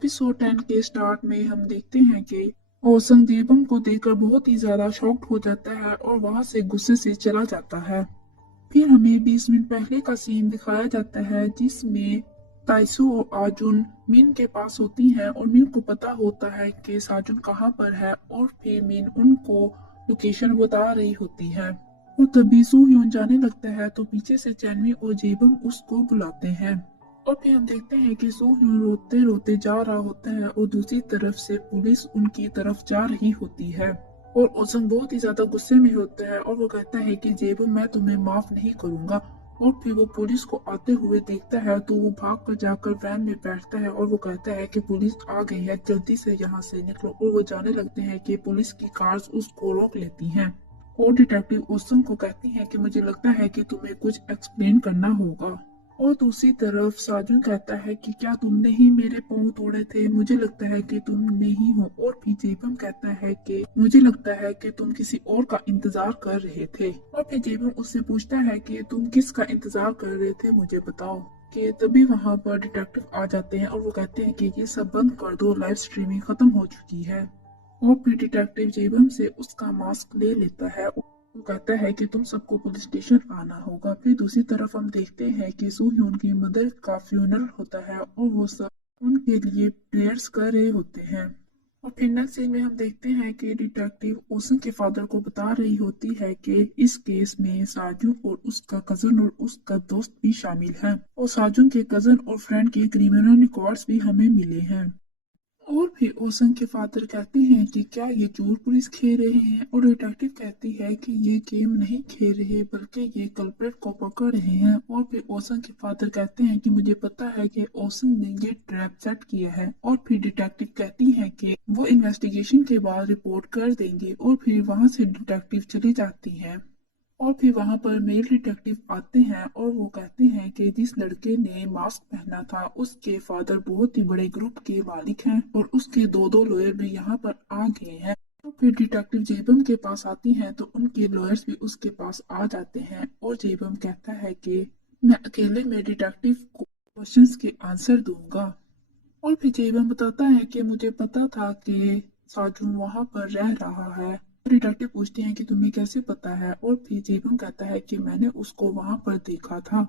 Episode 10 के start में हम देखते हैं कि ओसंग दीपम को देखकर बहुत ही ज्यादा शॉक्ड हो जाता है और वहां से गुस्से से चला जाता है। फिर हमें 20 मिनट पहले का सीन दिखाया जाता है जिसमें ताइसू और आजुन मिन के पास होती हैं और मिन को पता होता है कि साजुन कहाँ पर है और फिर मिन उनको लोकेशन बता रही होती है। और तभी सू ह्यून जाने लगता है तो पीछे से चैनवी और जेबम उसको बुलाते हैं। और फिर हम देखते हैं कि सू ह्यून रोते रोते जा रहा होता है और दूसरी तरफ से पुलिस उनकी तरफ जा रही होती है। और ओसंग बहुत ही ज्यादा गुस्से में होता है और वो कहता है कि जेबम मैं तुम्हें माफ नहीं करूंगा। और फिर वो पुलिस को आते हुए देखता है तो वो भाग कर जाकर वैन में बैठता है और वो कहता है कि पुलिस आ गई है, जल्दी से यहाँ से निकलो। और वो जाने लगते हैं कि पुलिस की कार्स उसको रोक लेती हैं। और डिटेक्टिव ओसंग को कहती है कि मुझे लगता है कि तुम्हें कुछ एक्सप्लेन करना होगा। और दूसरी तरफ साजुन कहता है कि क्या तुमने ही मेरे पाँव तोड़े थे, मुझे लगता है कि तुम नहीं हो। और फिर जेबम कहता है कि मुझे लगता है कि तुम किसी और का इंतजार कर रहे थे। और फिर जेबम उससे पूछता है कि तुम किसका इंतजार कर रहे थे, मुझे बताओ। कि तभी वहाँ पर डिटेक्टिव आ जाते हैं और वो कहते हैं कि ये सब बंद कर दो, लाइव स्ट्रीमिंग खत्म हो चुकी है। और फिर डिटेक्टिव जेबम से उसका मास्क ले लेता है। वो कहता है कि तुम सबको पुलिस स्टेशन आना होगा। फिर दूसरी तरफ हम देखते हैं कि सू ह्यून की मदर का फ्यूनरल होता है और वो सब उनके लिए प्रेयर्स कर रहे होते हैं। और फिर नेक्स्ट सीन में हम देखते हैं कि डिटेक्टिव ओसन के फादर को बता रही होती है कि इस केस में साजू और उसका कजन और उसका दोस्त भी शामिल है और साजू के कजन और फ्रेंड के क्रिमिनल रिकॉर्ड्स भी हमें मिले हैं। और फिर ओसन के फादर कहते हैं कि क्या ये चोर पुलिस खेल रहे हैं और डिटेक्टिव कहती है कि ये गेम नहीं खेल रहे बल्कि ये कल्प्रेट को पकड़ रहे हैं। और फिर ओसन के फादर कहते हैं कि मुझे पता है कि ओसन ने ये ट्रैप सेट किया है। और फिर डिटेक्टिव कहती है कि वो इन्वेस्टिगेशन के बाद रिपोर्ट कर देंगे और फिर वहां से डिटेक्टिव चली जाती है। और फिर वहां पर मेल डिटेक्टिव आते हैं और वो कहते हैं कि जिस लड़के ने मास्क पहना था उसके फादर बहुत ही बड़े ग्रुप के मालिक हैं और उसके दो दो लॉयर भी यहाँ पर आ गए हैं। तो फिर डिटेक्टिव जेबम के पास आती हैं तो उनके लॉयर्स भी उसके पास आ जाते हैं और जेबम कहता है कि मैं अकेले में डिटेक्टिव को क्वेश्चंस के आंसर दूंगा। और फिर जेबम बताता है कि मुझे पता था कि साजू वहां पर रह रहा है। डिटेक्टिव पूछते हैं कि तुम्हें कैसे पता है। और फिर जेबम कहता है कि मैंने उसको वहां पर देखा था।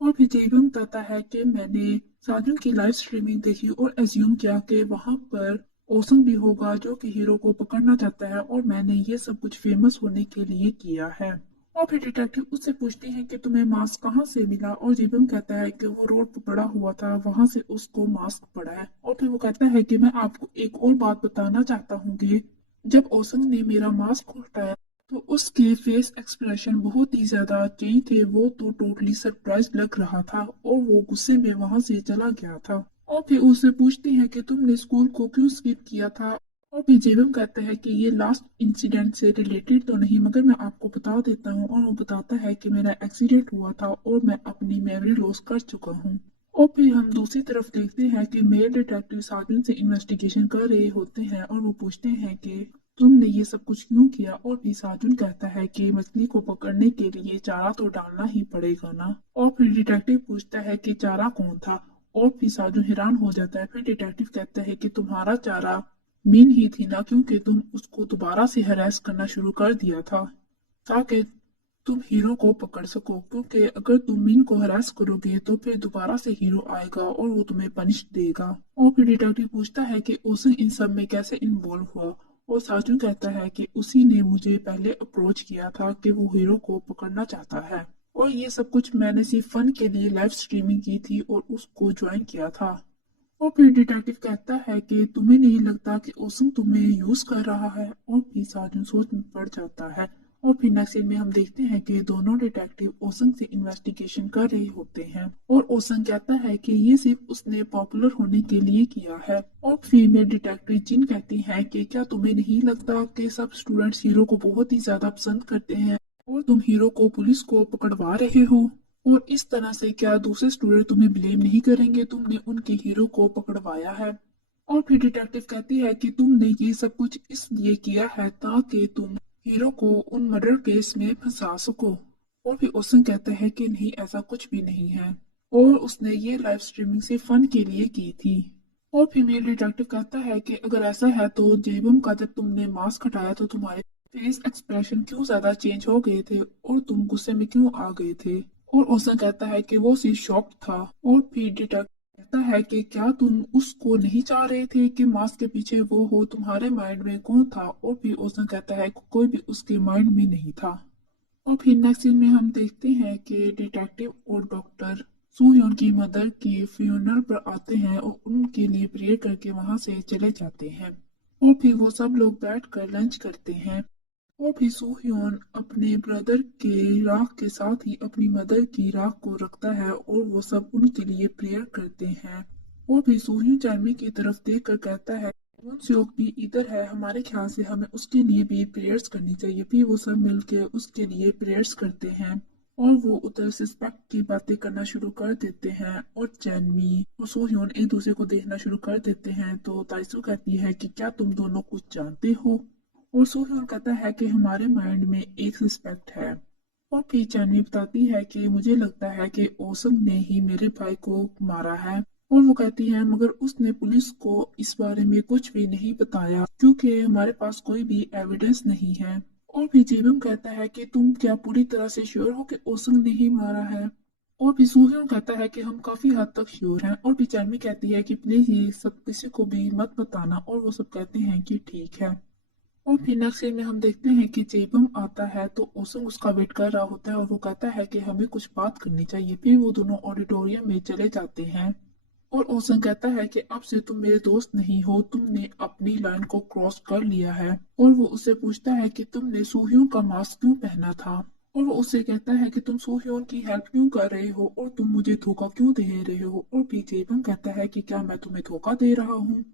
और फिर जेबम कहता है कि मैंने साजन की लाइव स्ट्रीमिंग देखी और एज्यूम किया कि वहां पर ओसम भी होगा जो कि हीरो को पकड़ना चाहता है और मैंने ये सब कुछ फेमस होने के लिए किया है। और फिर डिटेक्टिव उससे पूछती है कि तुम्हें मास्क कहाँ से मिला और जेबम कहता है कि वो रोड पर पड़ा हुआ था, वहां से उसको मास्क पड़ा है। और फिर वो कहता है कि मैं आपको एक और बात बताना चाहता हूँ कि जब ओसंग ने मेरा मास्क उठाया तो उसके फेस एक्सप्रेशन बहुत ही ज्यादा चेंज थे। वो तो टोटली सरप्राइज लग रहा था और वो गुस्से में वहां से चला गया था। और फिर उससे पूछती है कि तुमने स्कूल को क्यों स्किप किया था। और फिर जेबम कहता है कि ये लास्ट इंसिडेंट से रिलेटेड तो नहीं मगर मैं आपको बता देता हूँ। और वो बताता है कि मेरा एक्सीडेंट हुआ था और मैं अपनी मेमोरी लॉस कर चुका हूँ। और फिर हम दूसरी तरफ देखते हैं कि मेल डिटेक्टिव साजन से इन्वेस्टिगेशन कर रहे होते हैं और वो पूछते हैं कि तुमने ये सब कुछ क्यों किया। और फिर साजुन कहता है कि मछली को पकड़ने के लिए चारा तो डालना ही पड़ेगा ना। और फिर डिटेक्टिव पूछता है कि चारा कौन था। और फिर साजुन हैरान हो जाता है। फिर डिटेक्टिव कहता है कि तुम्हारा चारा मीन ही थी ना, क्योंकि तुम उसको दोबारा से हरास करना शुरू कर दिया था ताकि तुम हीरो को पकड़ सको। क्योंकि अगर तुम मीन को हरास करोगे तो फिर दोबारा से हीरो आएगा और वो तुम्हें पनिश देगा। और फिर डिटेक्टिव पूछता है कि ओसन इन सब में कैसे इन्वॉल्व हुआ। और साजू कहता है कि उसी ने मुझे पहले अप्रोच किया था कि वो हीरो को पकड़ना चाहता है और ये सब कुछ मैंने सिर्फ फन के लिए लाइव स्ट्रीमिंग की थी और उसको ज्वाइन किया था। और फिर डिटेक्टिव कहता है कि तुम्हें नहीं लगता कि ओसन तुम्हें यूज कर रहा है। और फिर साजन सोच में पड़ जाता है। और फिर नेक्स्ट सीन में हम देखते हैं कि दोनों डिटेक्टिव ओसन से इन्वेस्टिगेशन कर रहे होते हैं और ओसन कहता है कि ये सिर्फ उसने पॉपुलर होने के लिए किया है। और फीमेल डिटेक्टिव जिन कहती है कि क्या तुम्हें नहीं लगता कि सब स्टूडेंट्स हीरो को बहुत ही ज्यादा पसंद करते हैं और तुम हीरो को पुलिस को पकड़वा रहे हो। और इस तरह से क्या दूसरे स्टूडेंट तुम्हें ब्लेम नहीं करेंगे, तुमने उनके हीरो को पकड़वाया है। और फिर डिटेक्टिव कहती है कि तुमने ये सब कुछ इसलिए किया है ताकि तुम हीरो को उन मर्डर केस में फंसा सको। और फिर ओसन कहता है कि नहीं, ऐसा कुछ भी नहीं है और उसने ये लाइव स्ट्रीमिंग से फन के लिए की थी। और फीमेल डिटेक्टिव कहता है कि अगर ऐसा है तो जेबम का जब तुमने मास्क हटाया तो तुम्हारे फेस एक्सप्रेशन क्यों ज्यादा चेंज हो गए थे और तुम गुस्से में क्यों आ गए थे। और ओसन कहता है कि वो सिर्फ शॉक था। और फिर डिटेक्टिव कहता है कि क्या तुम उसको नहीं चाह रहे थे कि मास्क के पीछे वो हो, तुम्हारे माइंड में कौन था। और फिर ओसन कहता है कि कोई भी उसके माइंड में नहीं था। और फिर नेक्स्ट सीन में हम देखते हैं कि डिटेक्टिव और डॉक्टर सूयन की मदर की फ्यूनरल पर आते हैं और उनके लिए प्रेयर करके वहां से चले जाते हैं। और फिर वो सब लोग बैठकर लंच करते हैं। और फिर सूह्योन अपने ब्रदर के राख के साथ ही अपनी मदर की राख को रखता है और वो सब उनके लिए प्रेयर करते हैं। और फिर सूह्योन चैनवी की तरफ देखकर कहता है मुंस्योक भी इधर है, हमारे ख्याल से हमें उसके लिए भी प्रेयर्स करनी चाहिए। फिर वो सब मिलकर उसके लिए प्रेयर्स करते हैं और वो उधर सस्पेक्ट की बातें करना शुरू कर देते हैं। और चैनवी और सोह्योन एक दूसरे को देखना शुरू कर देते हैं। तो ताइसू कहती है कि क्या तुम दोनों कुछ जानते हो। और सोह्योन कहता है कि हमारे माइंड में एक सस्पेक्ट है। और फिर चैनवी बताती है कि मुझे लगता है कि ओसम ने ही मेरे भाई को मारा है। और वो कहती है मगर उसने पुलिस को इस बारे में कुछ भी नहीं बताया क्योंकि हमारे पास कोई भी एविडेंस नहीं है। और फिर जेबम कहता है कि तुम क्या पूरी तरह से श्योर हो कि ओसंग ने ही मारा है। और फिर सूह्योन कहता है कि हम काफी हद तक श्योर हैं। और फिर चैनवी कहती है कि प्लीज ये सब किसी को भी मत बताना। और वो सब कहते हैं कि ठीक है। और फिर नेक्स्ट सीन में हम देखते हैं कि जेबम आता है तो ओसंग उसका वेट कर रहा होता है और वो कहता है कि हमें कुछ बात करनी चाहिए। फिर वो दोनों ऑडिटोरियम में चले जाते हैं। और ओसन कहता है कि अब से तुम मेरे दोस्त नहीं हो, तुमने अपनी लाइन को क्रॉस कर लिया है। और वो उससे पूछता है कि तुमने सूह्योन का मास्क क्यों पहना था। और वो उससे कहता है कि तुम सूह्योन की हेल्प क्यों कर रहे हो और तुम मुझे धोखा क्यों दे रहे हो। और फिर जेबम कहता है कि क्या मैं तुम्हें धोखा दे रहा हूँ।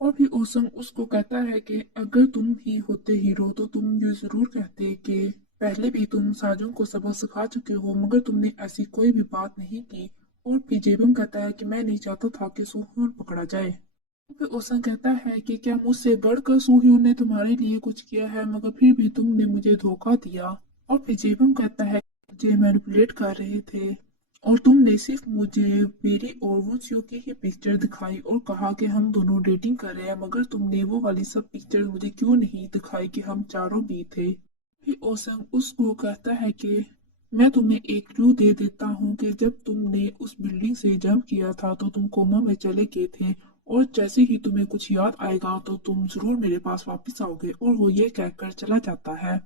और फिर ओसन उसको कहता है कि अगर तुम ही होते हीरो तो तुम ये जरूर कहते कि पहले भी तुम साजों को सबक सिखा चुके हो मगर तुमने ऐसी कोई भी बात नहीं की। और फिर जेबम कहता है कि मैं नहीं चाहता था कि सूह्योन पकड़ा जाए। फिर ओसन कहता है कि क्या मुझसे बढ़कर सूह्योन ने तुम्हारे लिए कुछ किया है मगर फिर भी तुमने मुझे धोखा दिया। और फिर जेबम कहता है मुझे मैनिपुलेट कर रहे थे और तुमने सिर्फ मुझे मेरी और वुंशियो की ही पिक्चर दिखाई और कहा कि हम दोनों डेटिंग कर रहे हैं मगर तुमने वो वाली सब पिक्चर मुझे क्यों नहीं दिखाई कि हम चारों भी थे। फिर ओसन उसको कहता है कि मैं तुम्हें एक क्लू दे देता हूँ कि जब तुमने उस बिल्डिंग से जंप किया था तो तुम कोमा में चले गए थे और जैसे ही तुम्हें कुछ याद आएगा तो तुम जरूर मेरे पास वापस आओगे। और वो ये कहकर चला जाता है।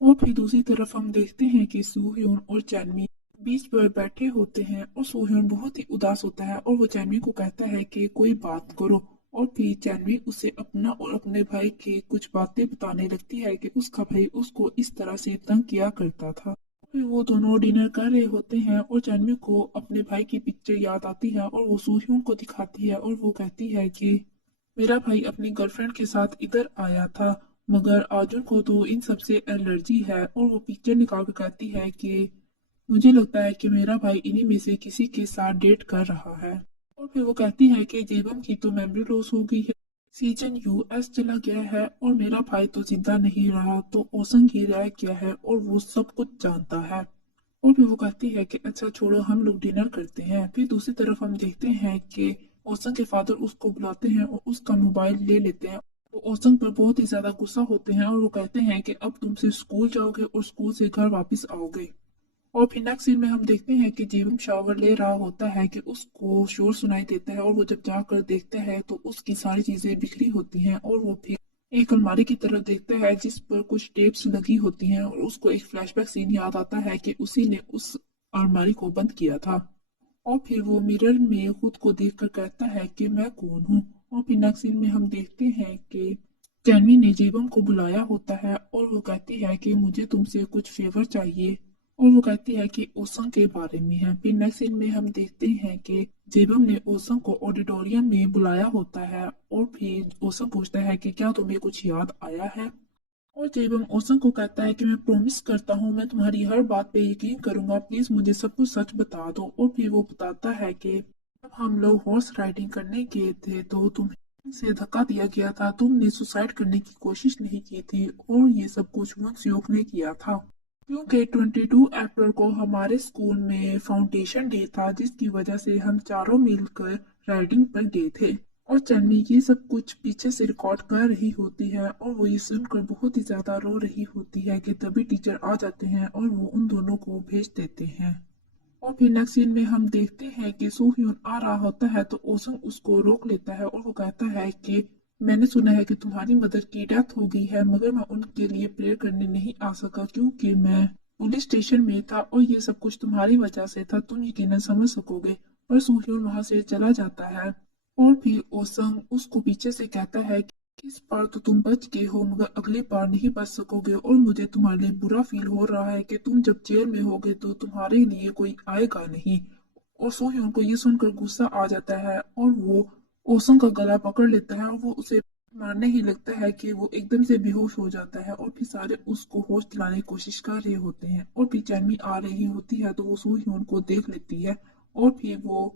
और फिर दूसरी तरफ हम देखते हैं कि सूह्योन और चैनवी बीच पर बैठे होते हैं और सोह्योन बहुत ही उदास होता है और वो चैनवी को कहता है कि कोई बात करो। और फिर चैनवी उसे अपना और अपने भाई की कुछ बातें बताने लगती है कि उसका भाई उसको इस तरह से तंग किया करता था। फिर वो दोनों डिनर कर रहे होते हैं और चैनवी को अपने भाई की पिक्चर याद आती है और वो सोह्योन को दिखाती है और वो कहती है कि मेरा भाई अपनी गर्लफ्रेंड के साथ इधर आया था मगर अर्जुन को तो इन सब से एलर्जी है। और वो पिक्चर निकाल कर कहती है कि मुझे लगता है कि मेरा भाई इन्हीं में से किसी के साथ डेट कर रहा है। और फिर वो कहती है कि जेबम की तो मेमोरी लॉस हो गई है, सीजन यूएस चला गया है और मेरा भाई तो जिंदा नहीं रहा तो ओसन ही रह गया है और वो सब कुछ जानता है। और फिर वो कहती है कि अच्छा छोड़ो हम लोग डिनर करते हैं। फिर दूसरी तरफ हम देखते हैं कि ओसन के फादर उसको बुलाते हैं और उसका मोबाइल ले लेते हैं। वो ओसन पर बहुत ही ज्यादा गुस्सा होते हैं और वो कहते हैं कि अब तुम सिर्फ स्कूल जाओगे और स्कूल से घर वापस आओगे। और फिर नेक्स्ट सीन में हम देखते हैं कि जीवम शावर ले रहा होता है कि उसको शोर सुनाई देता है और वो जब जाकर देखता है तो उसकी सारी चीजें बिखरी होती हैं। और वो फिर एक अलमारी की तरफ देखता है जिस पर कुछ टेप्स लगी होती हैं और उसको एक फ्लैशबैक सीन याद आता है कि उसी ने उस अलमारी को बंद किया था। और फिर वो मिरर में खुद को देखकर कहता है कि मैं कौन हूँ। और फिर नेक्स्ट सीन में हम देखते हैं कि जैनवी ने जीवम को बुलाया होता है और वो कहती है कि मुझे तुमसे कुछ फेवर चाहिए। और वो कहती है कि ओसंग के बारे में है। फिर नेक्स्ट सीन में हम देखते हैं कि जेबम ने ओसंग को ऑडिटोरियम में बुलाया होता है और फिर ओसंग पूछता है कि क्या तुम्हें कुछ याद आया है। और जेबम ओसंग को कहता है कि मैं प्रॉमिस करता हूँ मैं तुम्हारी हर बात पे यकीन करूंगा, प्लीज मुझे सब कुछ सच बता दो। और फिर वो बताता है कि जब हम लोग हॉर्स राइडिंग करने गए थे तो तुम्हें से धक्का दिया गया था, तुमने सुसाइड करने की कोशिश नहीं की थी और ये सब कुछ मुंशियोक ने किया था क्योंकि 22 अप्रैल को हमारे स्कूल में फाउंडेशन डे था जिसकी वजह से हम चारों मिलकर राइडिंग पर गए थे। और चैनवी ये सब कुछ पीछे से रिकॉर्ड कर रही होती है और वो ये सुनकर बहुत ही ज्यादा रो रही होती है कि तभी टीचर आ जाते हैं और वो उन दोनों को भेज देते हैं। और फिर नेक्स्ट सीन में हम देखते हैं कि सो ह्यून आ रहा होता है तो ओसंग उसको रोक लेता है और वो कहता है कि मैंने सुना है कि तुम्हारी मदर की डेथ हो गई है, मगर मैं उनके लिए प्रेयर करने नहीं आ सका क्योंकि मैं पुलिस स्टेशन में था और ये सब कुछ तुम्हारी वजह से था, तुम यकीनन समझ सकोगे। और सो ह्यून वहां से चला जाता है और फिर ओसंग उसको पीछे से कहता है कि इस बार तो तुम बच गए हो मगर अगली बार नहीं बच सकोगे और मुझे तुम्हारे लिए बुरा फील हो रहा है कि तुम जब जेल में होगे तो तुम्हारे लिए कोई आएगा नहीं। और सो ह्यून को ये सुनकर गुस्सा आ जाता है और वो ओसंग का गला पकड़ लेता है और वो उसे मारने ही लगता है कि वो एकदम से बेहोश हो जाता है और फिर सारे उसको होश दिलाने की कोशिश कर रहे होते हैं। और फिर चैनवी आ रही होती है तो वो सो ह्यून को देख लेती है और फिर वो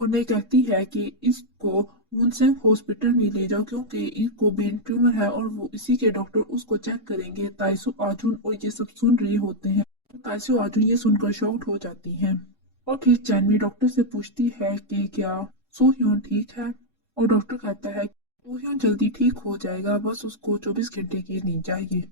उन्हें कहती है कि इसको मुनसेंग हॉस्पिटल में ले जाओ क्योंकि इसको ब्रेन ट्यूमर है और वो इसी के डॉक्टर उसको चेक करेंगे। ताइसो आजुन और ये सब सुन रहे होते हैं। ताइसो आजुन ये सुनकर शॉक्ड हो जाती हैं और फिर चैनवी डॉक्टर से पूछती है कि क्या सो ह्यून ठीक है। और डॉक्टर कहता है सो ह्यून जल्दी ठीक हो जाएगा, बस उसको 24 घंटे की नींद चाहिए।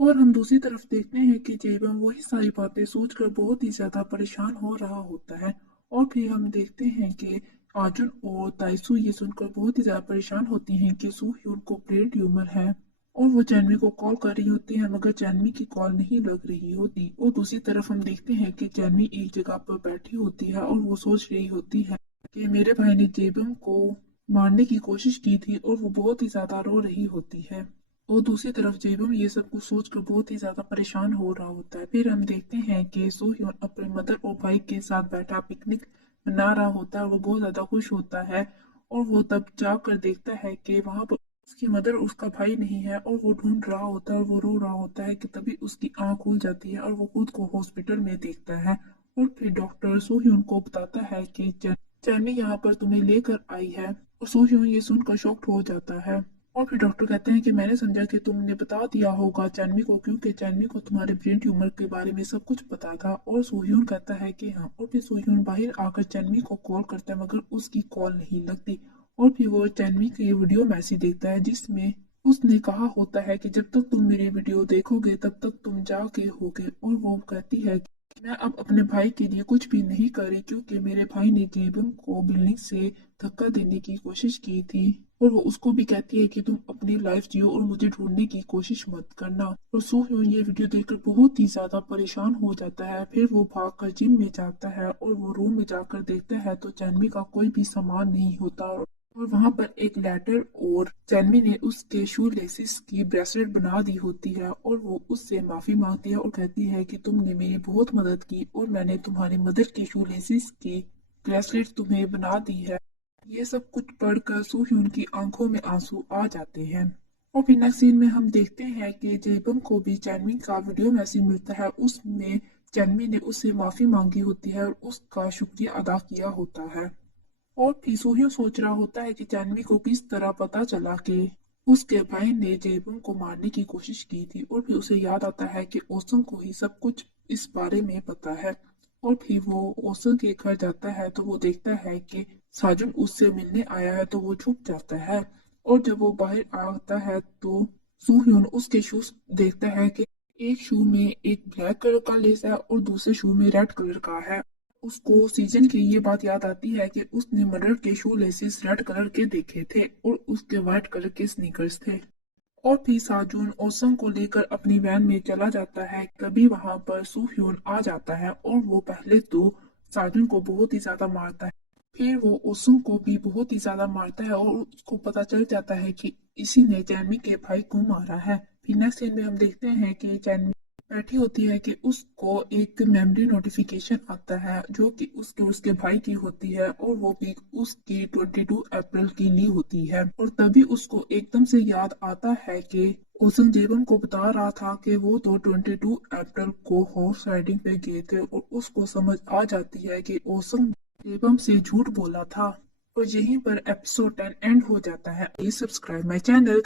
और हम दूसरी तरफ देखते हैं कि जेबम वही सारी बातें सोचकर बहुत ही ज्यादा परेशान हो रहा होता है। और फिर हम देखते हैं कि अर्जुन और ताइसू ये सुनकर बहुत ही ज्यादा परेशान होती हैं कि सू ह्यून को ब्रेन ट्यूमर है और वो चैनवी को कॉल कर रही होती है मगर चैनवी की कॉल नहीं लग रही होती। और दूसरी तरफ हम देखते हैं कि चैनवी एक जगह पर बैठी होती है और वो सोच रही होती है कि मेरे भाई ने जेबम को मारने की कोशिश की थी और वो बहुत ही ज्यादा रो रही होती है। और दूसरी तरफ जेबम ये सब कुछ सोचकर बहुत ही ज्यादा परेशान हो रहा होता है। फिर हम देखते हैं कि सो ह्यून अपने मदर और भाई के साथ बैठा पिकनिक मना रहा होता है। वो बहुत ज्यादा खुश होता है और वो तब जाकर देखता है कि वहां पर उसकी मदर और उसका भाई नहीं है और वो ढूंढ रहा होता है और वो रो रहा होता है कि तभी उसकी आंख खुल जाती है और वो खुद को हॉस्पिटल में देखता है। और फिर डॉक्टर सो ह्यून को बताता है कि चैनी यहाँ पर तुम्हें लेकर आई है। और सो ह्यून ये सुनकर शॉक्ड हो जाता है और फिर डॉक्टर कहते हैं कि मैंने समझा कि तुमने बता दिया होगा चैनवी को क्योंकि चैनवी को तुम्हारे ब्रेन ट्यूमर के बारे में सब कुछ पता था। और सोह्यून कहता है कि हाँ। और फिर सोह्यून बाहर आकर चैनवी को कॉल करता है मगर उसकी कॉल नहीं लगती। और फिर वो चैनवी के वीडियो मैसेज देखता है जिसमें उसने कहा होता है कि जब तक तुम मेरी वीडियो देखोगे तब तक तुम जागे होगे। और वो कहती है कि मैं अब अपने भाई के लिए कुछ भी नहीं कर रही क्योंकि मेरे भाई ने जेबम को बिल्डिंग से धक्का देने की कोशिश की थी। और वो उसको भी कहती है कि तुम अपनी लाइफ जियो और मुझे ढूंढने की कोशिश मत करना। और सो ह्यून ये वीडियो देखकर बहुत ही ज्यादा परेशान हो जाता है। फिर वो भागकर जिम में जाता है और वो रूम में जाकर देखता है तो चैनवी का कोई भी सामान नहीं होता और वहां पर एक लेटर और चैनवी ने उसके शू लेसिस की ब्रेसलेट बना दी होती है और वो उससे माफी मांगती है और कहती है कि तुमने मेरी बहुत मदद की और मैंने तुम्हारी मदर के शू लेसिस की ब्रेसलेट तुम्हें बना दी है। ये सब कुछ पढ़कर सूह्यून की आंखों में आंसू आ जाते हैं। और फिर नेक्स्ट सीन में हम देखते हैं कि जेबम को भी चैनवी का वीडियो मैसेज मिलता है। उसमें चैनवी ने उससे माफी मांगी होती है और उसका शुक्रिया अदा किया होता है। और फिर सूह्यू सोच रहा होता है कि चैनवी को किस तरह पता चला कि उसके भाई ने जेबम को मारने की कोशिश की थी। और फिर उसे याद आता है कि ओसम को ही सब कुछ इस बारे में पता है। और फिर वो ओसम के घर जाता है तो वो देखता है कि साजुन उससे मिलने आया है तो वो छुप जाता है। और जब वो बाहर आता है तो सूह्यून उसके शूज देखता है कि एक शू में एक ब्लैक कलर का लेस है और दूसरे शू में रेड कलर का है। उसको सीजन की ये बात याद आती है कि उसने मर्डर के शू लेसिस रेड कलर के देखे थे और उसके व्हाइट कलर के स्नीकर्स थे। और फिर साजून ओसम को लेकर अपनी वैन में चला जाता है। तभी वहां पर सूह्यून आ जाता है और वो पहले तो साजून को बहुत ही ज्यादा मारता है। फिर वो ओसम को भी बहुत ही ज्यादा मारता है और उसको पता चल जाता है कि इसी ने चैनवी के भाई को मारा है। फिर नेक्स्ट सीन में हम देखते हैं कि चैनवी बैठी होती है कि उसको एक मेमोरी नोटिफिकेशन आता है जो कि उसके उसके भाई की होती है और वो भी उसकी 22 अप्रैल की ली होती है। और तभी उसको एकदम से याद आता है कि ओसन जेबम को बता रहा था कि वो तो 22 अप्रैल को हॉर्स राइडिंग पे गए थे और उसको समझ आ जाती है कि ओसन जेबम से झूठ बोला था। और यहीं पर एपिसोड 10 एंड हो जाता है। Please subscribe my channel.